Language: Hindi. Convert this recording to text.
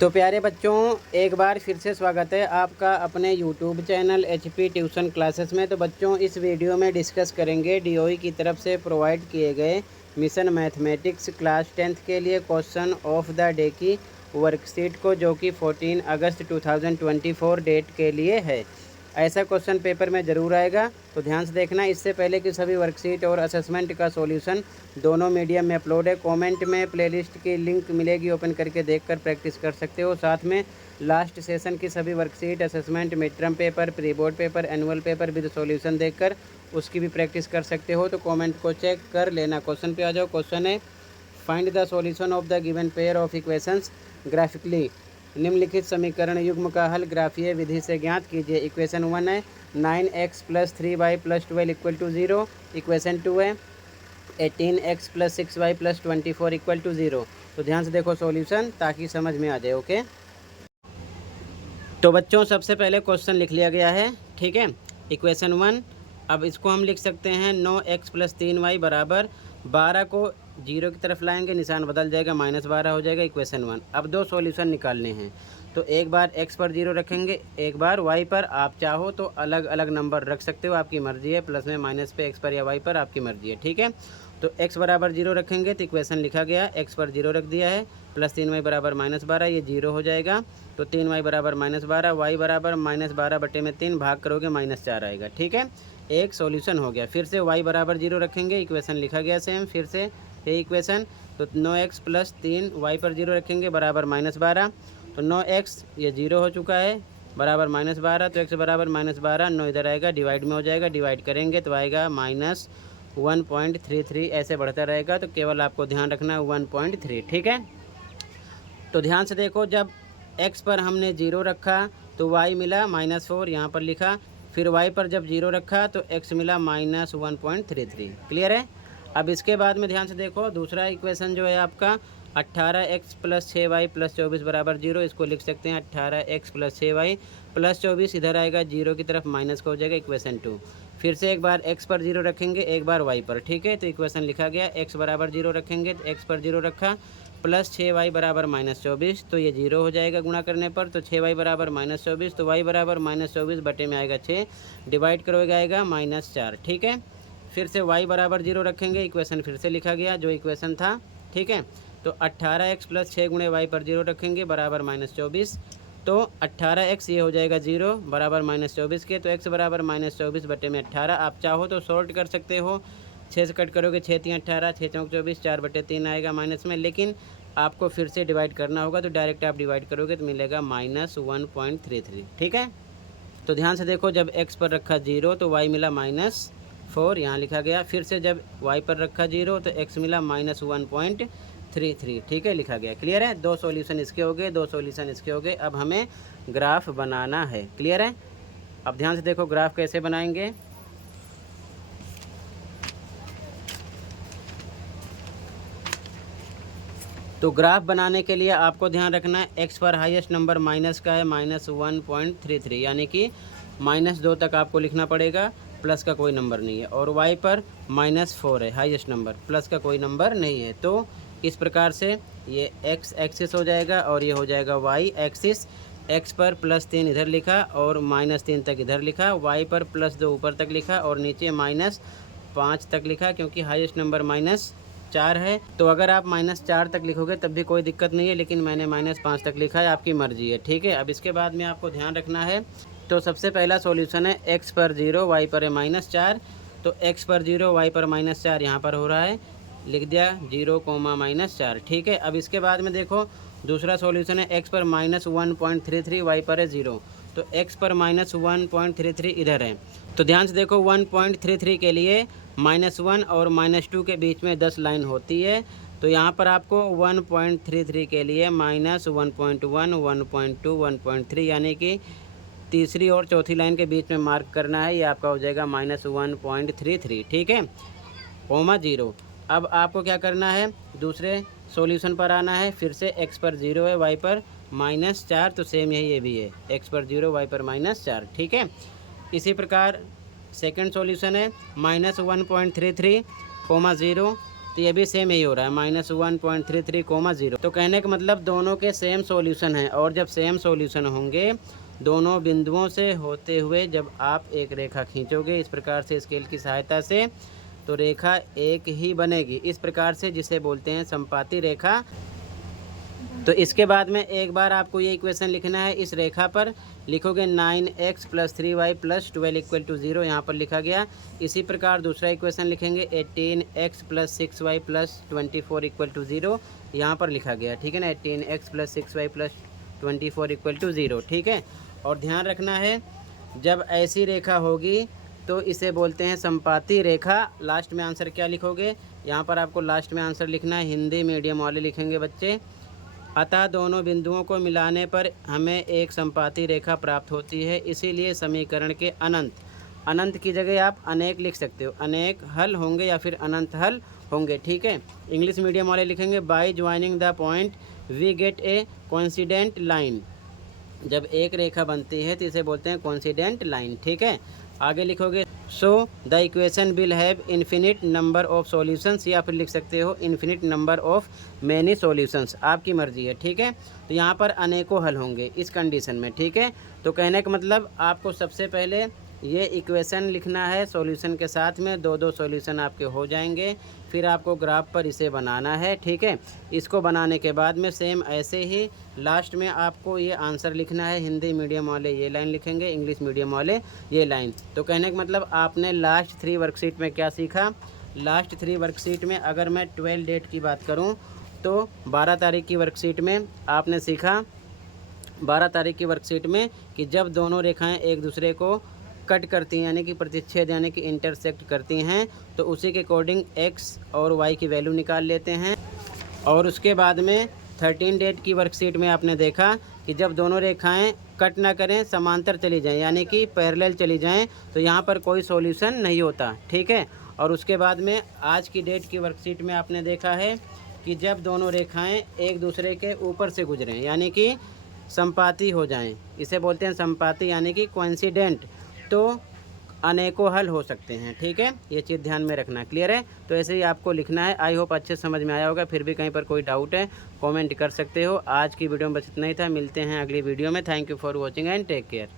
तो प्यारे बच्चों, एक बार फिर से स्वागत है आपका अपने YouTube channel HP tuition classes में। तो बच्चों, इस वीडियो में डिस्कस करेंगे DOE की तरफ से प्रोवाइड किए गए मिशन मैथमेटिक्स क्लास 10th के लिए क्वेश्चन ऑफ द डे की वर्कशीट को, जो कि 14 अगस्त 2024 डेट के लिए है। ऐसा क्वेश्चन पेपर में ज़रूर आएगा, तो ध्यान से देखना। इससे पहले कि सभी वर्कशीट और असेसमेंट का सॉल्यूशन दोनों मीडियम में अपलोड है। कमेंट में प्लेलिस्ट की लिंक मिलेगी, ओपन करके देखकर प्रैक्टिस कर सकते हो। साथ में लास्ट सेशन की सभी worksheet, assessment, mid term paper, pre board paper, annual paper with solution देखकर उसकी भी प्रैक्टिस कर सकते हो। तो कमेंट को चेक कर लेना। क्वेश्चन पे आ जाओ। क्वेश्चन है, find the solution of the given pair of equations graphically. निम्नलिखित समीकरण युग्म का हल ग्राफीय विधि से ज्ञात कीजिए। इक्वेशन 1 है 9x + 3y + 12 = 0। इक्वेशन 2 है 18x + 6y + 24 = 0। तो ध्यान से देखो सॉल्यूशन, ताकि समझ में आ जाए। ओके, तो बच्चों सबसे पहले क्वेश्चन लिख लिया गया है, ठीक है। इक्वेशन 1, अब इसको हम लिख सकते हैं 9x + 3y = 12 को 0 की तरफ लाएंगे, निशान बदल जाएगा, -12 हो जाएगा। इक्वेशन 1। अब दो सॉल्यूशन निकालने हैं, तो एक बार x पर 0 रखेंगे, एक बार y पर। आप चाहो तो अलग अलग नंबर रख सकते हो, आपकी मर्जी है, प्लस में माइनस पे, x पर या y पर, आपकी मर्जी है, ठीक है। तो x = 0 रखेंगे, तो इक्वेशन लिखा गया, x पर 0 रख दिया है, + 3y = -12, ये 0 हो जाएगा। तो 3y = -12, y = -12/3, भाग करोगे -4 आएगा, ठीक है। एक सॉल्यूशन हो गया। फिर से y = 0 रखेंगे, इक्वेशन लिखा गया सेम, फिर से ये इक्वेशन। तो 9x + 3 y पर 0 रखेंगे, बराबर -12। तो 9x ये 0 हो चुका है, बराबर -12। तो x = -12, 9 इधर आएगा, डिवाइड में हो जाएगा, डिवाइड करेंगे तो आएगा -1.33, ऐसे बढ़ता रहेगा। तो केवल आपको ध्यान रखना है 1.3, ठीक है। तो ध्यान से देखो, जब x पर हमने 0 रखा तो y मिला -4, यहाँ पर लिखा। फिर y पर जब 0 रखा तो x मिला -1.33। क्लियर है। अब इसके बाद में ध्यान से देखो, दूसरा इक्वेशन जो है आपका 18x + 6y + 24 = 0। इसको लिख सकते हैं 18x + 6y + 24, इधर आएगा 0 की तरफ, माइनस का हो जाएगा, इक्वेशन 2। फिर से एक बार x पर 0 रखेंगे, एक बार y पर, ठीक है। तो इक्वेशन लिखा गया, x = 0 रखेंगे, तो x पर 0 रखा, + 6y = -24, तो ये 0 हो जाएगा गुणा करने पर। तो 6y = -24, तो y = -24 बटे में आएगा 6, डिवाइड करोगे आएगा -4, ठीक है। फिर से y = 0 रखेंगे, इक्वेशन फिर से लिखा गया जो इक्वेशन था, ठीक है। तो 18x + 6 × y पर 0 रखेंगे, बराबर -24। तो 18x ये हो जाएगा 0, बराबर -24 के। तो x = -24 बटे में 18। आप चाहो तो सॉल्ट कर सकते हो, 6 से कट करोगे, 6 × 3 = 18, 6 × 4 = 24, 4/3 आएगा माइनस में। लेकिन आपको फिर से डिवाइड करना होगा, तो डायरेक्ट आप डिवाइड करोगे तो मिलेगा -1.33, ठीक है। तो ध्यान से देखो, जब x पर रखा 0 तो y मिला -4, यहाँ लिखा गया। फिर से जब y पर रखा 0 तो x मिला -1.33, ठीक है, लिखा गया। क्लियर है। दो सॉल्यूशन इसके हो गए, दो सॉल्यूशन इसके हो गए। अब हमें ग्राफ बनाना है। क्लियर है। अब ध्यान से देखो, ग्राफ कैसे बनाएंगे। तो ग्राफ बनाने के लिए आपको ध्यान रखना है, x पर हाईएस्ट नंबर माइनस का है, -1.33, यानी कि -2 तक आपको लिखना पड़ेगा, प्लस का कोई नंबर नहीं है। और y पर -4 है हाईएस्ट नंबर, प्लस का कोई नंबर नहीं है। तो इस प्रकार से ये x एक्सिस हो जाएगा और ये हो जाएगा y एक्सिस। x पर +3 इधर लिखा और -3 तक इधर लिखा, y पर +2 ऊपर तक लिखा और नीचे -5 तक लिखा, क्योंकि हाईएस्ट नंबर -4 है। तो अगर आप -4 तक लिखोगे तब भी कोई दिक्कत नहीं है, लेकिन मैंने -5 तक लिखा है, आपकी मर्जी है, ठीक है। अब इसके बाद में आपको ध्यान रखना है, तो सबसे पहला सॉल्यूशन है x पर 0, y पर है -4। तो x पर 0, y पर -4 यहाँ पर हो रहा है, लिख दिया 0, -4, ठीक है। अब इसके बाद में देखो, दूसरा सॉल्यूशन है x पर -1.33, y पर है 0। तो x पर -1.33 इधर है। तो ध्यान से देखो, 1.33 के लिए -1 और -2 के बीच में 10 लाइन होती है। तो यहाँ पर आपको 1.33 के लिए -1.1, 1.2, 1.3, यानी कि तीसरी और चौथी लाइन के बीच में मार्क करना है। ये आपका हो जाएगा -1.33, ठीक है, (0). अब आपको क्या करना है, दूसरे सॉल्यूशन पर आना है। फिर से x पर 0 है, y पर -4, तो सेम यही ये भी है, x पर 0, y पर -4, ठीक है। इसी प्रकार सेकंड सॉल्यूशन है -1.33, (0), तो ये भी सेम यही हो रहा है -1.33, 0। तो कहने का मतलब दोनों के सेम सॉल्यूशन हैं, और जब सेम सॉल्यूशन होंगे दोनों बिंदुओं से होते हुए जब आप एक रेखा खींचोगे इस प्रकार से स्केल की सहायता से, तो रेखा एक ही बनेगी इस प्रकार से, जिसे बोलते हैं संपाती रेखा। तो इसके बाद में एक बार आपको ये इक्वेशन लिखना है। इस रेखा पर लिखोगे 9x + 3y + 12 = 0, यहाँ पर लिखा गया। इसी प्रकार दूसरा इक्वेशन लिखेंगे 18x + 6y + 24 = 0, यहाँ पर लिखा गया। ठीक है ना, 18x + 6y + 24 = 0। ठीक है, और ध्यान रखना है जब ऐसी रेखा होगी तो इसे बोलते हैं संपाती रेखा। लास्ट में आंसर क्या लिखोगे, यहाँ पर आपको लास्ट में आंसर लिखना है, हिंदी मीडियम वाले लिखेंगे बच्चे। अतः दोनों बिंदुओं को मिलाने पर हमें एक संपाती रेखा प्राप्त होती है, इसीलिए समीकरण के अनंत की जगह आप अनेक लिख सकते हो, अनेक हल होंगे या फिर अनंत हल होंगे। ठीक है, इंग्लिश मीडियम वाले लिखेंगे by joining the point we get a coincident line. जब एक रेखा बनती है तो इसे बोलते हैं कोइंसिडेंट लाइन। ठीक है, आगे लिखोगे so the equation will have infinite number of solutions, या फिर लिख सकते हो infinite number of many solutions, आपकी मर्जी है। ठीक है, तो यहाँ पर अनेकों हल होंगे इस कंडीशन में। ठीक है, तो कहने का मतलब आपको सबसे पहले ये इक्वेशन लिखना है सॉल्यूशन के साथ में, दो दो सॉल्यूशन आपके हो जाएंगे। फिर आपको ग्राफ पर इसे बनाना है। ठीक है, इसको बनाने के बाद में सेम ऐसे ही लास्ट में आपको ये आंसर लिखना है। हिंदी मीडियम वाले ये लाइन लिखेंगे, इंग्लिश मीडियम वाले ये लाइन। तो कहने का मतलब आपने लास्ट 3 वर्कशीट में क्या सीखा। लास्ट 3 वर्कशीट में अगर मैं 12 डेट की बात करूँ तो 12 तारीख की वर्कशीट में आपने सीखा, 12 तारीख की वर्कशीट में कि जब दोनों रेखाएं एक दूसरे को कट करती हैं यानी कि प्रतिच्छेद यानी कि इंटरसेक्ट करती हैं, तो उसी के अकॉर्डिंग x और y की वैल्यू निकाल लेते हैं। और उसके बाद में 13 डेट की वर्कशीट में आपने देखा कि जब दोनों रेखाएं कट ना करें, समांतर चली जाएं यानी कि पैरेलल चली जाएं, तो यहाँ पर कोई सॉल्यूशन नहीं होता। ठीक है, और उसके बाद में आज की डेट की वर्कशीट में आपने देखा है कि जब दोनों रेखाएँ एक दूसरे के ऊपर से गुजरें यानी कि संपाती हो जाएं, इसे बोलते हैं संपाती यानी कि कोइंसिडेंट, तो अनेकों हल हो सकते हैं। ठीक है, ये चीज़ ध्यान में रखना। क्लियर है, तो ऐसे ही आपको लिखना है। आई होप अच्छे समझ में आया होगा। फिर भी कहीं पर कोई डाउट है कमेंट कर सकते हो। आज की वीडियो में बस इतना ही था, मिलते हैं अगली वीडियो में। Thank you for watching and take care.